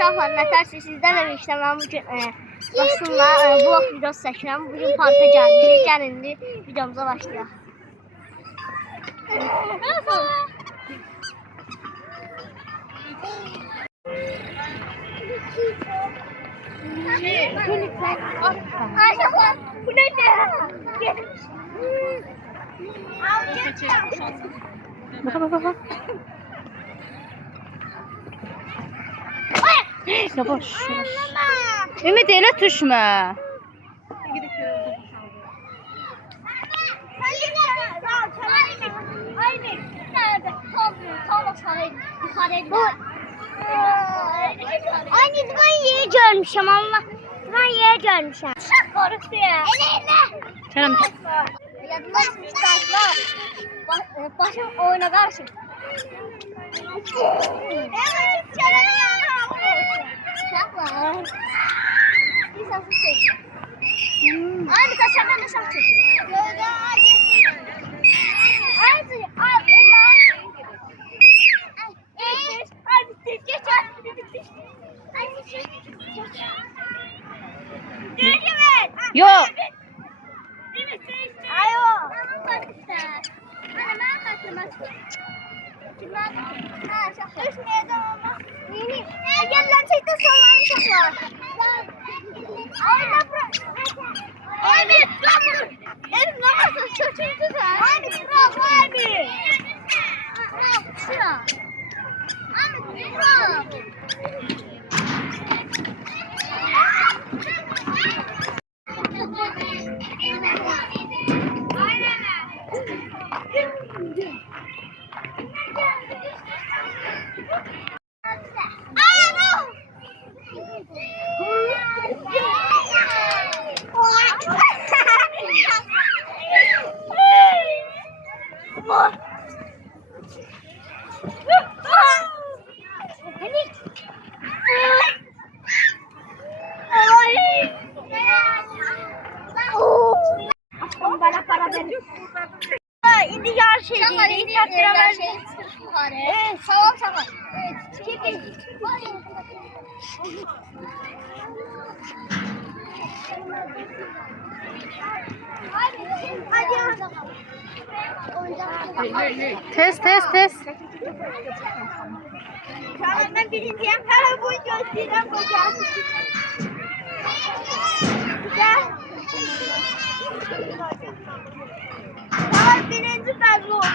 Uşaqlar, nətərsiz sizlərlə birlikdə mən bugün Rasul'la vlog videosu çəkirəm. Bugün parka gəlmişik. Gəlin indi videomuza başlayaq. Aşağılar, bu nedir? Bak. Yavaş. Ümit elə düşmə. Aynı ben yeri görmüşüm ama ben yeri görmüşüm. Şak korusu ya. Canım. Yadımda çıkmışlar. Başım oyuna karşı. Evet, şaklar. Bir sası çek. Aynı kaşardan da şak çekiyor. Yok. İndi yar şey değil. Evet, tamam. Evet, çekin. Tez. Ben birinciyim. Her boyu göstereceğim kocası. Gel. Tamam, birinci ben oldu.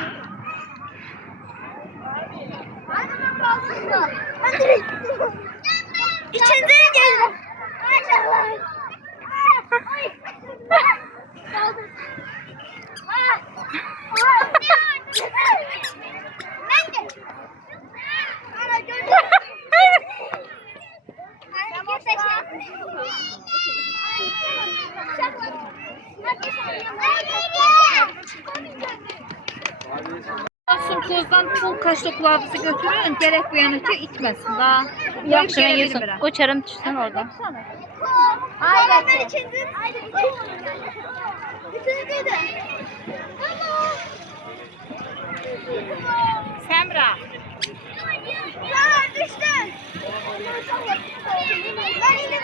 Hadi ben kaldım. Hadi. İkinciye geldim. Maşallah. Kaldım. Ben de. Ana gördüm. Kozdan pul kaşıklarınızı götürün. Gerek bu yana ki itmesin daha. Yaxşı, mən yesin. Qoçarım düşsün orada. Aynen. Ben ikinci. Üçüncü de. Semra. Tamam, düştün. Ben yine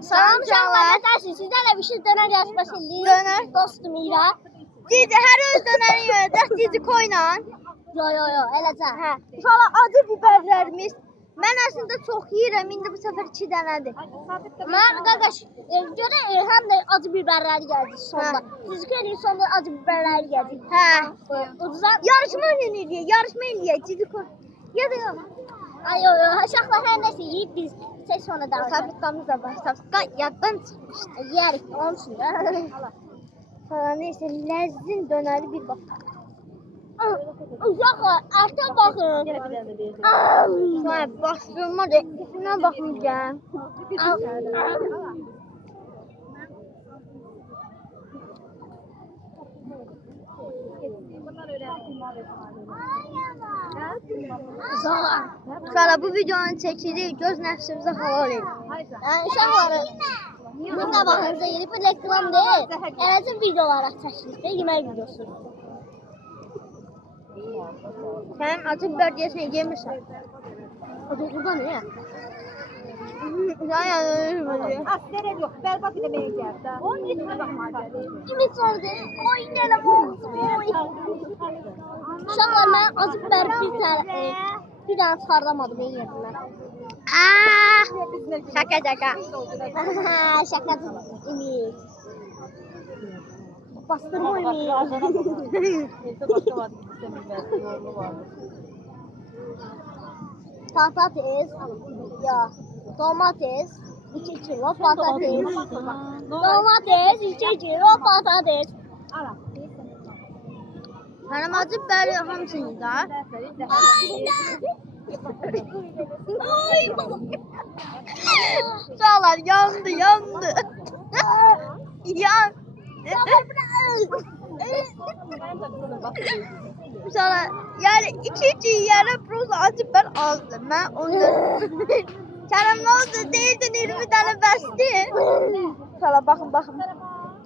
Salam canlar. Sizlərlə bir şey dönər yazması eləyir. Dönər. Dostum İra. Cici, hər öz dönərini yiyəcək, cici koyla. Yo, eləcə. Hə. Uşaqlar, acı biberlərimiz. Mən əslində çox yeyirəm, indi bu səfər 2 dənədir. Mən qardaş, görə həm də acı biberləri gəldi sonda. Cici koyla sonda acı biberləri gəldi. Hə. Uduzan yarışma eləyək, cici koy. Ya da yox. Ay yo, uşaqlar hər nəsə yeyib biz sonra da sabitkamız da var. Sabitka yaddan çıxmışdı. Yerik, onun için de. Neyse, lezzin döneri bir bak. Uşaqlar, artan baxın. Bastırma da üstüne baxmayacağım. Sonra bu videonun çəkiliyi göz nəfsimizə halal edin. Yəni uşaqları bunun qabağınıza gelip reklam değil. Eləcə videolar çəkilir də yemək videosu. Sen acı biber diyesen yemişsin. O da burada ne ya? Sen yani Askere yok. Berbat demeye geldi. 10 gitme bakma. kimi sordu? Oy gələm olsun. Uşaqlar mən acı biber bir tane çıxardamadım ben yerimden. Şaka şaka. Şaka ümit. Bastırma ümit. Patates, ya domates, 2 kilo patates. Domates, 2 kilo patates. Benim acı biberi hamısını da. Uşaqlar yandı. Uşaqlar yani 2 yere proza acı biber azdı. Ben onları Kerem ne oldu? Değildin 20 tane bəsdi. Uşaqlar bakın.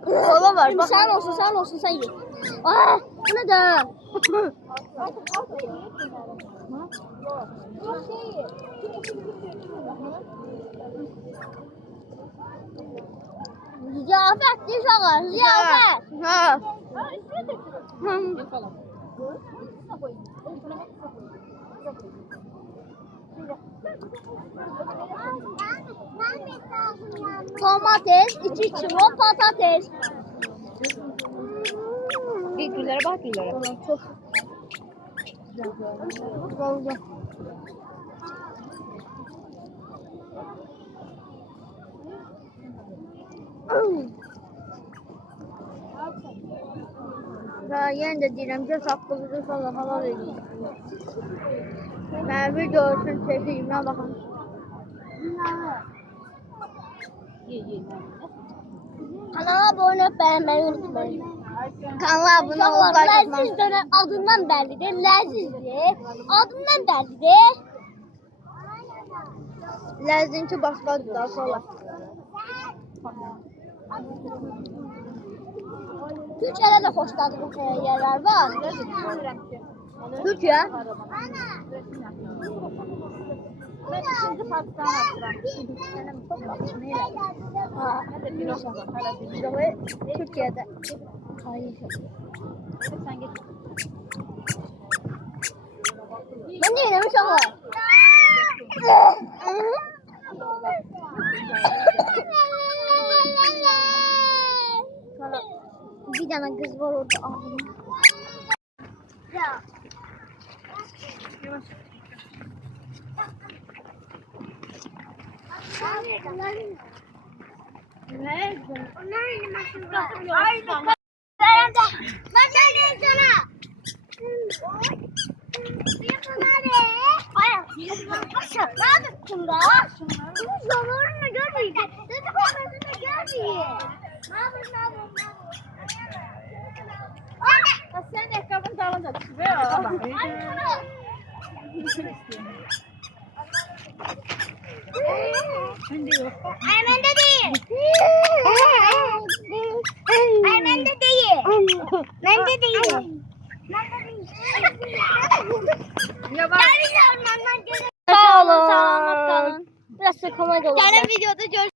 Kola var. Bakın. Sen olsun sen ye. Bu ne de? Ziyafet uşaqlar, ziyafet. Ha. Domates, 2 kilo patates. Güllara bak güllara. Çok. Oldu. Ya yine de deyirəm, göz haqqınızı falan halal edin. Ben video için çekeyim, ne bakın. Kanala abone olup beğenmeyi unutmayın. Kanala abone olup Leziz döner adından bellidir. Lezizdir. Adından bellidir. Lezinki başkadır da sonra. Türkiye'de de hoşladığım yerler var. Türkiye. Ben ikinci Pakistan atıram. Türkiye'de. Sen git. Ben de yemiş ama. Bir tane kız var orada ağlıyor. Ya. Sen ayakkabını da alın da çıkıyor. Aymen de değil. Aymen de değil. Ben de değil. Sağ olun. Sağ olun. Biraz komedi olur. Yarın videoda görüşürüz.